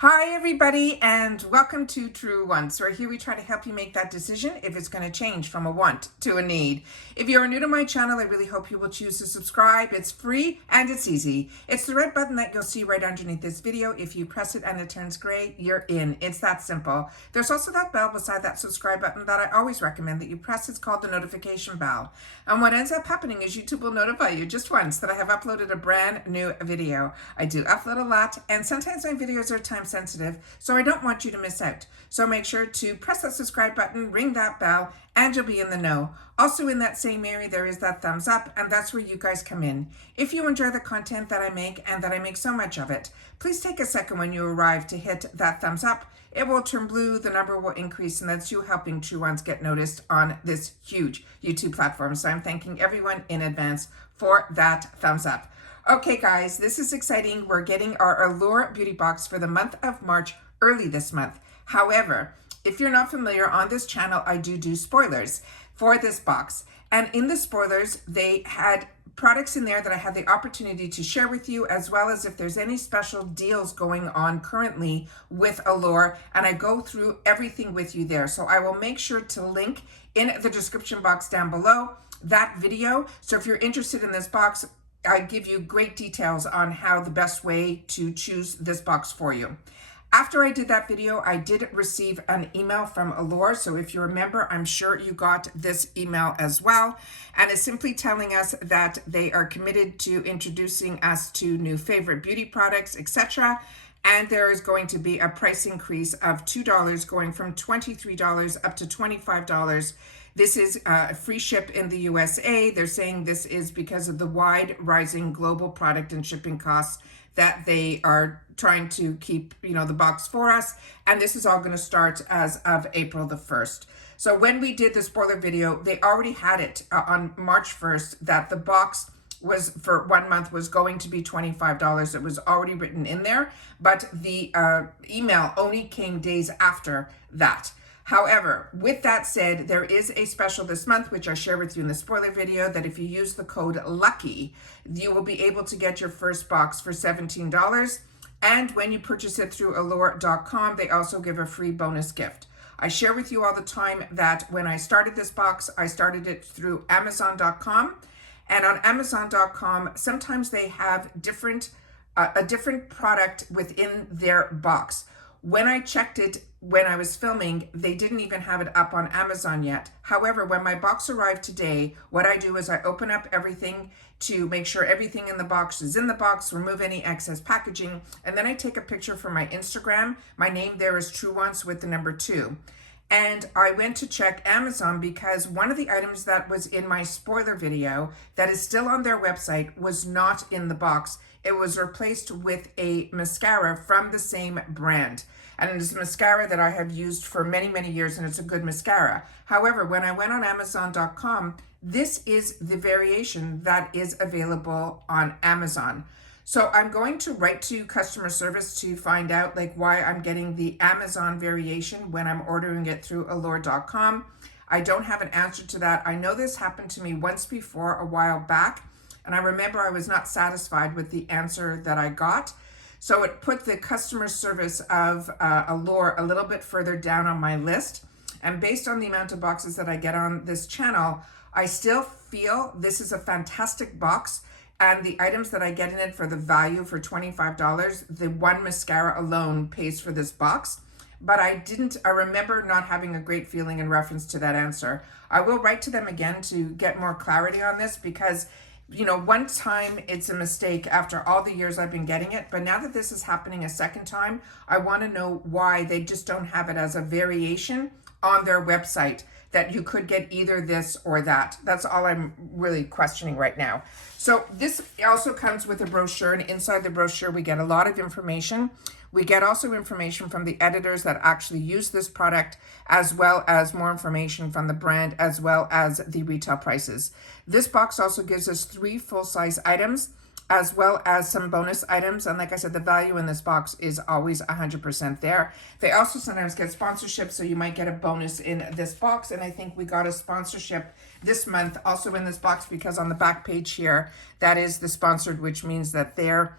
Hi everybody, and welcome to True Wants, where here we try to help you make that decision if it's going to change from a want to a need. If you're new to my channel, I really hope you will choose to subscribe. It's free and it's easy. It's the red button that you'll see right underneath this video. If you press it and it turns gray, you're in. It's that simple. There's also that bell beside that subscribe button that I always recommend that you press. It's called the notification bell. And what ends up happening is YouTube will notify you just once that I have uploaded a brand new video. I do upload a lot, and sometimes my videos are time sensitive, so I don't want you to miss out. So make sure to press that subscribe button, ring that bell, and you'll be in the know. Also in that same area, there is that thumbs up, and that's where you guys come in. If you enjoy the content that I make, and that I make so much of it, please take a second when you arrive to hit that thumbs up. It will turn blue, the number will increase, and that's you helping True Ones get noticed on this huge YouTube platform. So I'm thanking everyone in advance for that thumbs up. Okay guys, this is exciting. We're getting our Allure beauty box for the month of March early this month. However, if you're not familiar, on this channel, I do spoilers for this box. And in the spoilers, they had products in there that I had the opportunity to share with you, as well as if there's any special deals going on currently with Allure, and I go through everything with you there. So I will make sure to link in the description box down below that video. So if you're interested in this box, I give you great details on how the best way to choose this box for you. After I did that video, I did receive an email from Allure. So if you remember, I'm sure you got this email as well. And it's simply telling us that they are committed to introducing us to new favorite beauty products, etc. And there is going to be a price increase of $2, going from $23 up to $25. This is free ship in the USA. They're saying this is because of the wide rising global product and shipping costs that they are trying to keep, the box for us. And this is all going to start as of April the 1st. So when we did the spoiler video, they already had it on March 1st that the box was for 1 month was going to be $25. It was already written in there, but the email only came days after that. However, with that said, there is a special this month, which I share with you in the spoiler video, that if you use the code LUCKY, you will be able to get your first box for $17. And when you purchase it through Allure.com, they also give a free bonus gift. I share with you all the time that when I started this box, I started it through Amazon.com. And on Amazon.com, sometimes they have a different product within their box. When I checked it when I was filming, they didn't even have it up on Amazon yet. However, when my box arrived today, what I do is I open up everything to make sure everything in the box is in the box, remove any excess packaging, and then I take a picture for my Instagram. My name there is True Wants with the number 2. And I went to check Amazon because one of the items that was in my spoiler video that is still on their website was not in the box. It was replaced with a mascara from the same brand. And it is a mascara that I have used for many, many years, and it's a good mascara. However, when I went on Amazon.com, this is the variation that is available on Amazon. So I'm going to write to customer service to find out why I'm getting the Amazon variation when I'm ordering it through Allure.com. I don't have an answer to that. I know this happened to me once before a while back, and I remember I was not satisfied with the answer that I got. So it put the customer service of Allure a little bit further down on my list. And based on the amount of boxes that I get on this channel, I still feel this is a fantastic box. And the items that I get in it for the value for $25, the one mascara alone pays for this box. But I remember not having a great feeling in reference to that answer. I will write to them again to get more clarity on this because one time it's a mistake after all the years I've been getting it, but now that this is happening a second time, I want to know why they just don't have it as a variation on their website, that you could get either this or that. That's all I'm really questioning right now. So this also comes with a brochure, and inside the brochure we get a lot of information. We get also information from the editors that actually use this product, as well as more information from the brand, as well as the retail prices. This box also gives us 3 full-size items, as well as some bonus items. And like I said, the value in this box is always 100% there. They also sometimes get sponsorships, so you might get a bonus in this box. And I think we got a sponsorship this month also in this box, because on the back page here, that is the sponsored, which means that their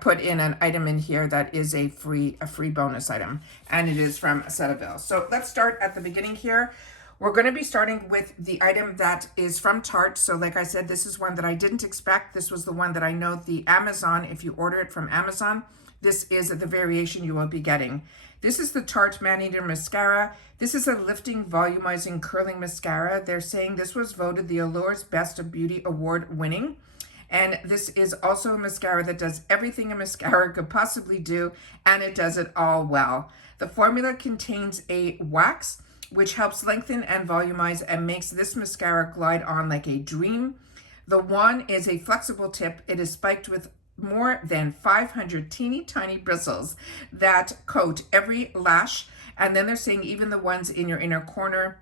put in an item in here that is a free bonus item, and it is from Cetaphil. So let's start at the beginning here. We're going to be starting with the item that is from Tarte. So like I said, this is one that I didn't expect. This was the one that I know the Amazon, if you order it from Amazon, this is the variation you will be getting. This is the Tarte Man-Eater Mascara. This is a lifting, volumizing, curling mascara. They're saying this was voted the Allure's Best of Beauty Award winning. And this is also a mascara that does everything a mascara could possibly do, and it does it all well. The formula contains a wax, which helps lengthen and volumize and makes this mascara glide on like a dream. The wand is a flexible tip. It is spiked with more than 500 teeny tiny bristles that coat every lash. And then they're saying even the ones in your inner corner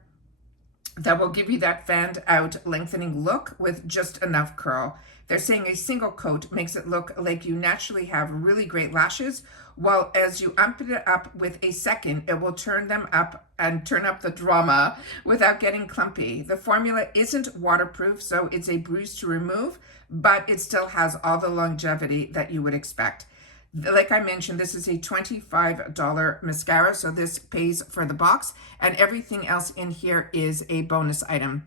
that will give you that fanned out lengthening look with just enough curl. They're saying a single coat makes it look like you naturally have really great lashes, while as you amp it up with a second, it will turn them up and turn up the drama without getting clumpy. The formula isn't waterproof, so it's a breeze to remove, but it still has all the longevity that you would expect. Like I mentioned, this is a $25 mascara, so this pays for the box, and everything else in here is a bonus item.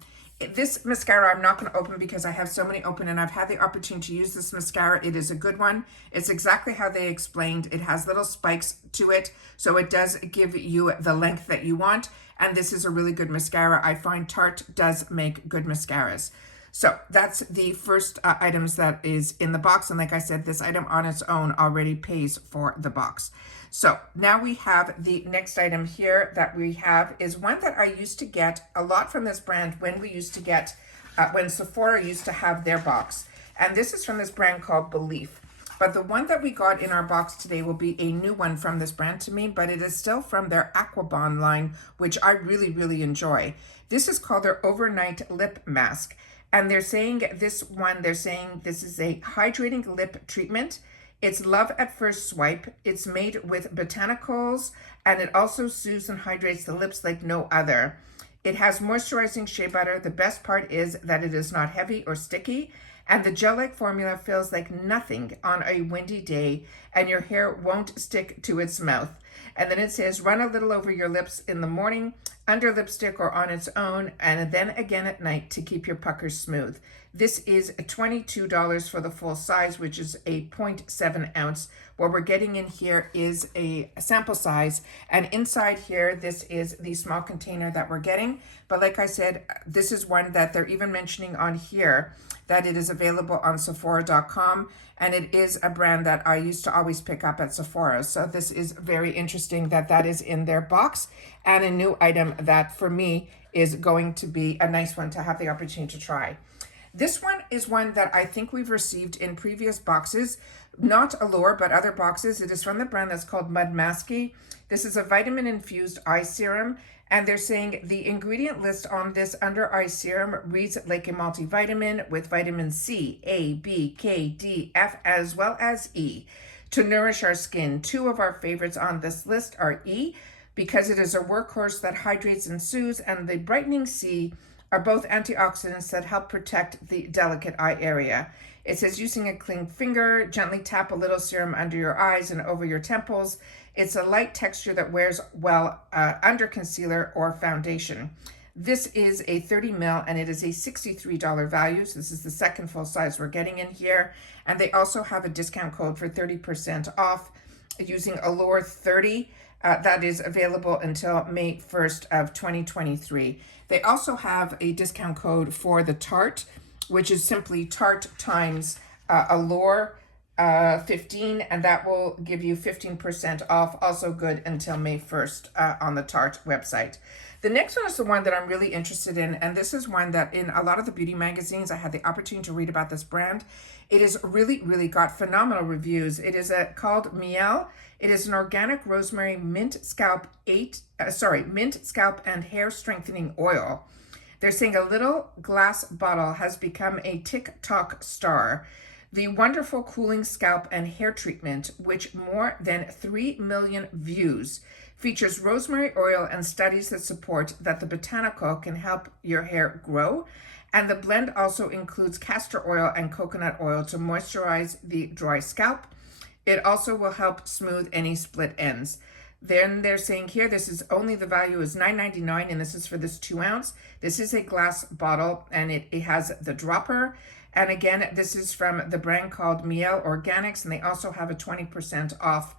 This mascara I'm not going to open because I have so many open, and I've had the opportunity to use this mascara. It is a good one. It's exactly how they explained. It has little spikes to it, so it does give you the length that you want, and this is a really good mascara. I find Tarte does make good mascaras. So that's the first items that is in the box, and like I said, this item on its own already pays for the box. So now we have the next item here that we have is one that I used to get a lot from this brand when we used to get, when Sephora used to have their box. And this is from this brand called Belief. But the one that we got in our box today will be a new one from this brand to me, but it is still from their Aquabond line, which I really, really enjoy. This is called their Overnight Lip Mask. And they're saying this is a hydrating lip treatment. It's love at first swipe. It's made with botanicals, and it also soothes and hydrates the lips like no other. It has moisturizing shea butter. The best part is that it is not heavy or sticky, and the gel-like formula feels like nothing on a windy day, and your hair won't stick to its mouth. And then it says, run a little over your lips in the morning, under lipstick or on its own, and then again at night to keep your puckers smooth. This is $22 for the full size, which is a 0.7 ounce. What we're getting in here is a sample size, and inside here, this is the small container that we're getting. But like I said, this is one that they're even mentioning on here that it is available on Sephora.com, and it is a brand that I used to always pick up at Sephora. So this is very interesting that that is in their box, and a new item that for me is going to be a nice one to have the opportunity to try. This one is one that I think we've received in previous boxes, not Allure, but other boxes. It is from the brand that's called Masky. This is a vitamin infused eye serum, and they're saying the ingredient list on this under eye serum reads like a multivitamin with vitamin C, A, B, K, D, F, as well as E to nourish our skin. Two of our favorites on this list are E, because it is a workhorse that hydrates and soothes, and the brightening C are both antioxidants that help protect the delicate eye area. It says using a clean finger, gently tap a little serum under your eyes and over your temples. It's a light texture that wears well under concealer or foundation. This is a 30 ml, and it is a $63 value. So this is the second full size we're getting in here. And they also have a discount code for 30% off using Allure 30. That is available until May 1st of 2023. They also have a discount code for the Tarte, which is simply Tarte times Allure 15, and that will give you 15% off, also good until May 1st on the Tarte website. The next one is the one that I'm really interested in, and this is one that in a lot of the beauty magazines, I had the opportunity to read about this brand. It is really, really got phenomenal reviews. It is called Miel. It is an organic rosemary mint scalp and hair strengthening oil. They're saying a little glass bottle has become a TikTok star. The wonderful cooling scalp and hair treatment, which more than 3 million views, features rosemary oil and studies that support that the botanical can help your hair grow. And the blend also includes castor oil and coconut oil to moisturize the dry scalp. It also will help smooth any split ends. Then they're saying here, this is only, the value is $9.99, and this is for this 2 ounce. This is a glass bottle, and it has the dropper. And again, this is from the brand called Miel Organics, and they also have a 20% off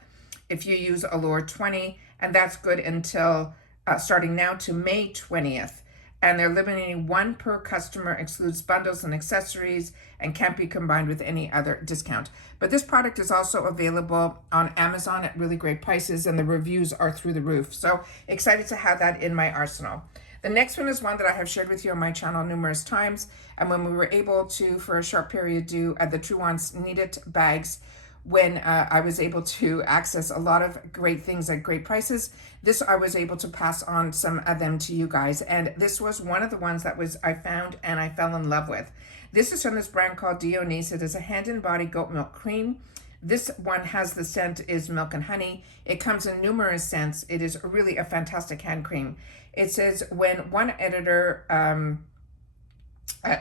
if you use Allure 20, and that's good until starting now to May 20th. And they're limiting 1 per customer, excludes bundles and accessories, and can't be combined with any other discount. But this product is also available on Amazon at really great prices, and the reviews are through the roof. So excited to have that in my arsenal. The next one is one that I have shared with you on my channel numerous times. And when we were able to, for a short period, do the True Ones Need It bags, when I was able to access a lot of great things at great prices, this I was able to pass on some of them to you guys. And this was one of the ones that I found and I fell in love with. This is from this brand called Dionisia. It is a hand and body goat milk cream. This one has the scent is milk and honey. It comes in numerous scents. It is really a fantastic hand cream. It says, when one editor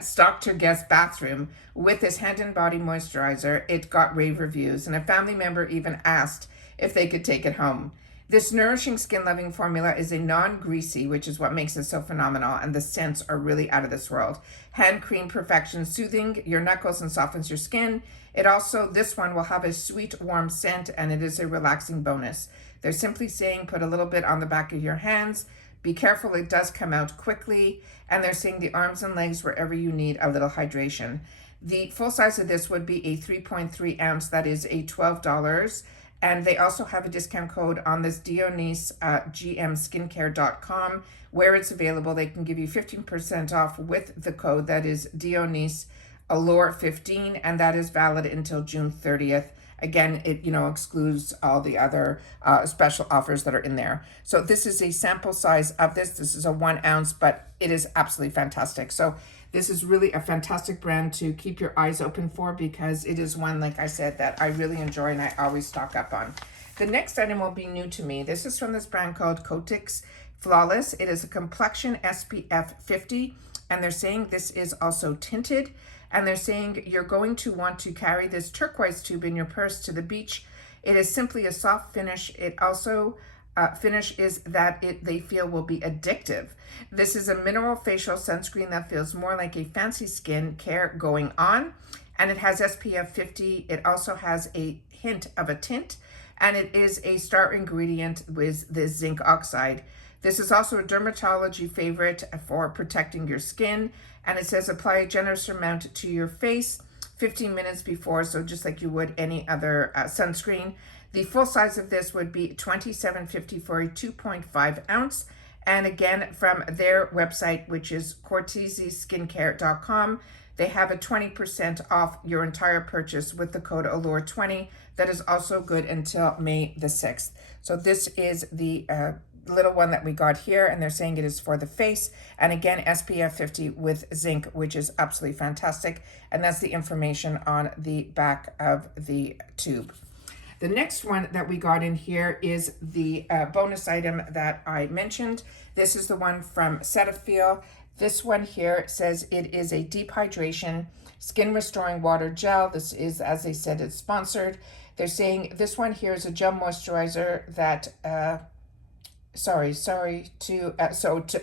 stocked her guest bathroom with this hand and body moisturizer, it got rave reviews, and a family member even asked if they could take it home. This nourishing skin loving formula is a non-greasy, which is what makes it so phenomenal, and the scents are really out of this world. Hand cream perfection, soothing your knuckles and softens your skin. It also, this one will have a sweet warm scent, and it is a relaxing bonus. They're simply saying put a little bit on the back of your hands. Be careful, it does come out quickly. And they're saying the arms and legs wherever you need a little hydration. The full size of this would be a 3.3 ounce. That is a $12. And they also have a discount code on this Dionisia gmskincare.com, where it's available. They can give you 15% off with the code that is Dionisia Allure 15, and that is valid until June 30th. Again, it excludes all the other special offers that are in there. So this is a sample size of this. This is a 1 ounce, but it is absolutely fantastic. So this is really a fantastic brand to keep your eyes open for, because it is one, like I said, that I really enjoy and I always stock up on. The next item will be new to me. This is from this brand called Kotex Flawless. It is a complexion SPF 50, and they're saying this is also tinted. And they're saying you're going to want to carry this turquoise tube in your purse to the beach. It is simply a soft finish. It also finish is that they feel will be addictive. This is a mineral facial sunscreen that feels more like a fancy skin care going on. And it has SPF 50. It also has a hint of a tint. And it is a star ingredient with the zinc oxide. This is also a dermatology favorite for protecting your skin. And it says apply a generous amount to your face 15 minutes before, so just like you would any other sunscreen. The full size of this would be $27.50 for a 2.5 ounce. And again, from their website, which is corteseskincare.com, they have a 20% off your entire purchase with the code Allure20. That is also good until May the 6th. So this is the little one that we got here, and they're saying it is for the face, and again SPF 50 with zinc, which is absolutely fantastic. And that's the information on the back of the tube. The next one that we got in here is the bonus item that I mentioned. This is the one from Cetaphil. This one here says it is a deep hydration skin restoring water gel. This is, as they said, it's sponsored. They're saying this one here is a gel moisturizer that to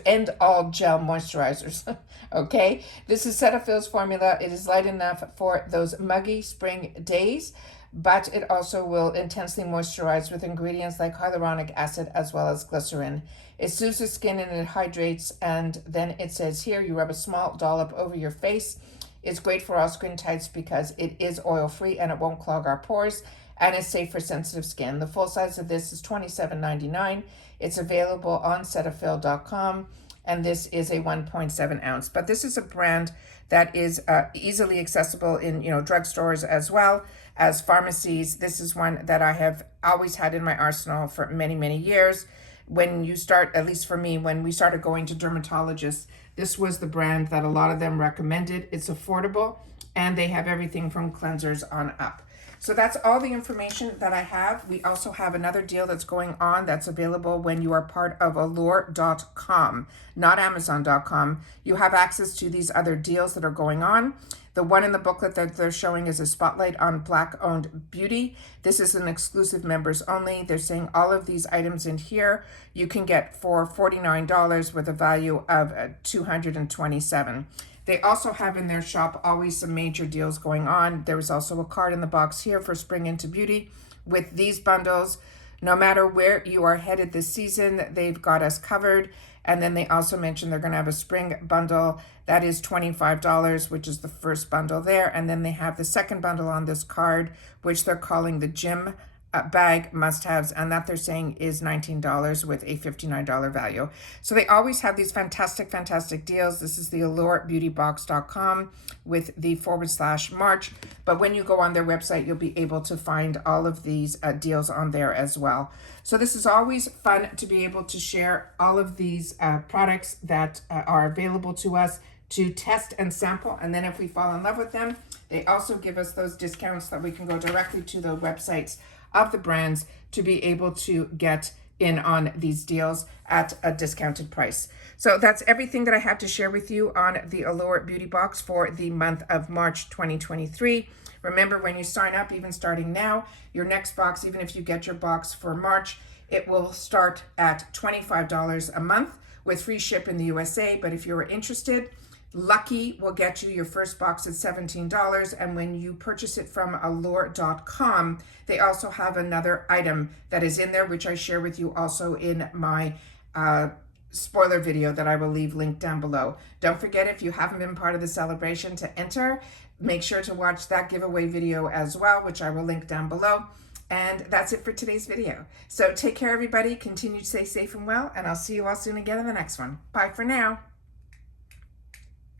end all gel moisturizers. Okay, this is Cetaphil's formula. It is light enough for those muggy spring days, but it also will intensely moisturize with ingredients like hyaluronic acid as well as glycerin. It soothes the skin and it hydrates, and then it says here you rub a small dollop over your face. It's great for all skin types because it is oil free and it won't clog our pores, and it's safe for sensitive skin. The full size of this is $27.99. It's available on Cetaphil.com, and this is a 1.7 ounce. But this is a brand that is easily accessible in drugstores as well as pharmacies. This is one that I have always had in my arsenal for many, many years. When you start, at least for me, when we started going to dermatologists, this was the brand that a lot of them recommended. It's affordable, and they have everything from cleansers on up. So that's all the information that I have. We also have another deal that's going on that's available when you are part of Allure.com, not Amazon.com. You have access to these other deals that are going on. The one in the booklet that they're showing is a spotlight on Black-owned beauty. This is an exclusive members only. They're saying all of these items in here you can get for $49 with a value of $227. They also have in their shop always some major deals going on. There was also a card in the box here for Spring into Beauty with these bundles. No matter where you are headed this season, they've got us covered. And then they also mentioned they're going to have a spring bundle that is $25, which is the first bundle there. And then they have the second bundle on this card, which they're calling the gym bag must-haves, and that they're saying is $19 with a $59 value. So they always have these fantastic deals. This is the AllureBeautyBox.com with the /March. But when you go on their website, you'll be able to find all of these deals on there as well. So this is always fun to be able to share all of these products that are available to us to test and sample. And then if we fall in love with them, they also give us those discounts that we can go directly to the websites of the brands to be able to get in on these deals at a discounted price. So that's everything that I have to share with you on the Allure Beauty Box for the month of March 2023. Remember, when you sign up, even starting now, your next box, even if you get your box for March, it will start at $25 a month with free ship in the USA. But if you're interested, Lucky will get you your first box at $17, and when you purchase it from Allure.com, they also have another item that is in there, which I share with you also in my spoiler video that I will leave linked down below. Don't forget, if you haven't been part of the celebration, to enter. Make sure to watch that giveaway video as well, which I will link down below. And that's it for today's video. So take care, everybody. Continue to stay safe and well, and I'll see you all soon again in the next one. Bye for now.